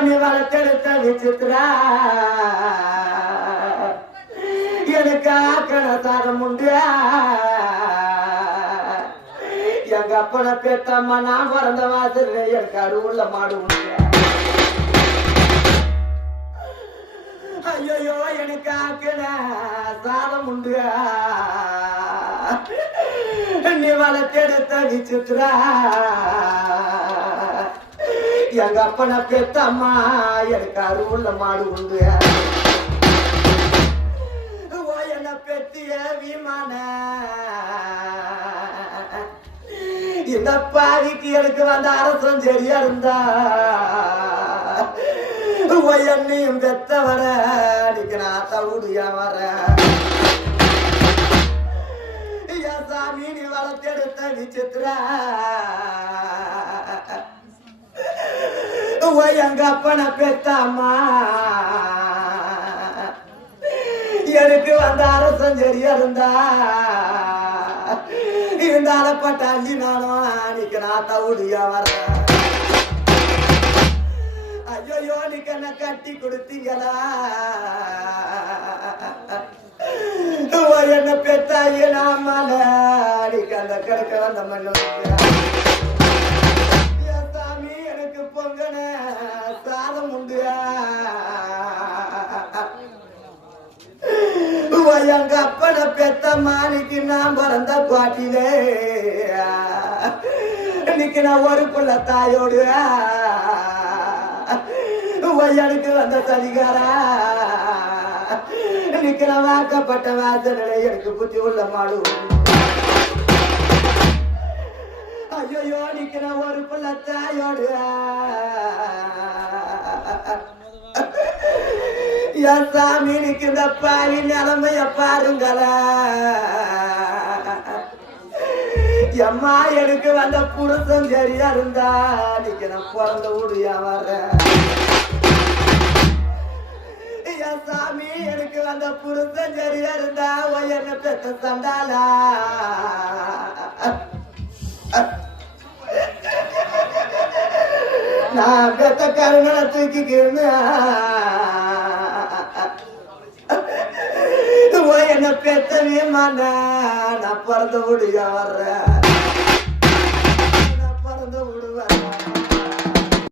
நீ வளர்த்தெடுத்த விசித்ரா எனக்கு ஆக்கண சாதம் உண்டு எங்க அப்பனை பேத்தம்மா நான் பிறந்த வாசல் எனக்கு அருவுள்ள மாடு உண்டு ஐயோ எனக்கு ஆக்கண சாதம் உண்டு நீ வளர்த்தெடுத்த விசித்ரா எங்க அப்பனை பெத்தம்மா எனக்கு அருவுள்ள மாடு உண்டு என்ன பெத்திய விமான இந்த பாவிக்கு எனக்கு வந்த அரசன் சரியா இருந்தா என்னையும் பெத்த வர அன்னைக்கு நான் தவுடியா வர சாமி நீ வளர்த்தெடுத்த விசித்ரா எங்க அப்பனை பெத்தாமா எனக்கு வந்த அரசன் சரியா இருந்தா இருந்தாலப்பட்ட அள்ளி நானும் அன்னைக்கு நான் தவுடியா வர்றேன் ஐயோ நீக்கு என்ன கட்டி கொடுத்தீங்களா என்ன பெத்தாயே நாமல அன்னைக்கு அந்த கிடக்க வந்த மண்ணு சாமி எனக்கு பொங்கன சாதம் உண்டு எங்க அப்பனை பெத்த மாணிக்கு நான் பிறந்த பாட்டிலே இன்னைக்கு நான் ஒரு புள்ள தாயோடு எனக்கு வந்த சதிகாரா இன்னைக்கு நான் வாக்கப்பட்ட வாசனை எனக்கு புத்தி உள்ள மாடு ஐயோ இன்னைக்கு நான் ஒரு புள்ள தாயோடு என் சாமி இன்னைக்கு இந்த பாவி நிலைமைய பாருங்களா எம்மா எனக்கு வந்த புருஷன் சரியா இருந்தா இன்னைக்கு நான் பிறந்த ஊடியா வர என் சாமி எனக்கு வந்த புருஷன் சரியா இருந்தா என்ன பெத்த சண்டாலா நான் பெத்த கருணை தூக்கிக்கின்னு என்ன பெத்தவே மாட்டேன் நான் பிறந்த ஊடியா வர்றேன்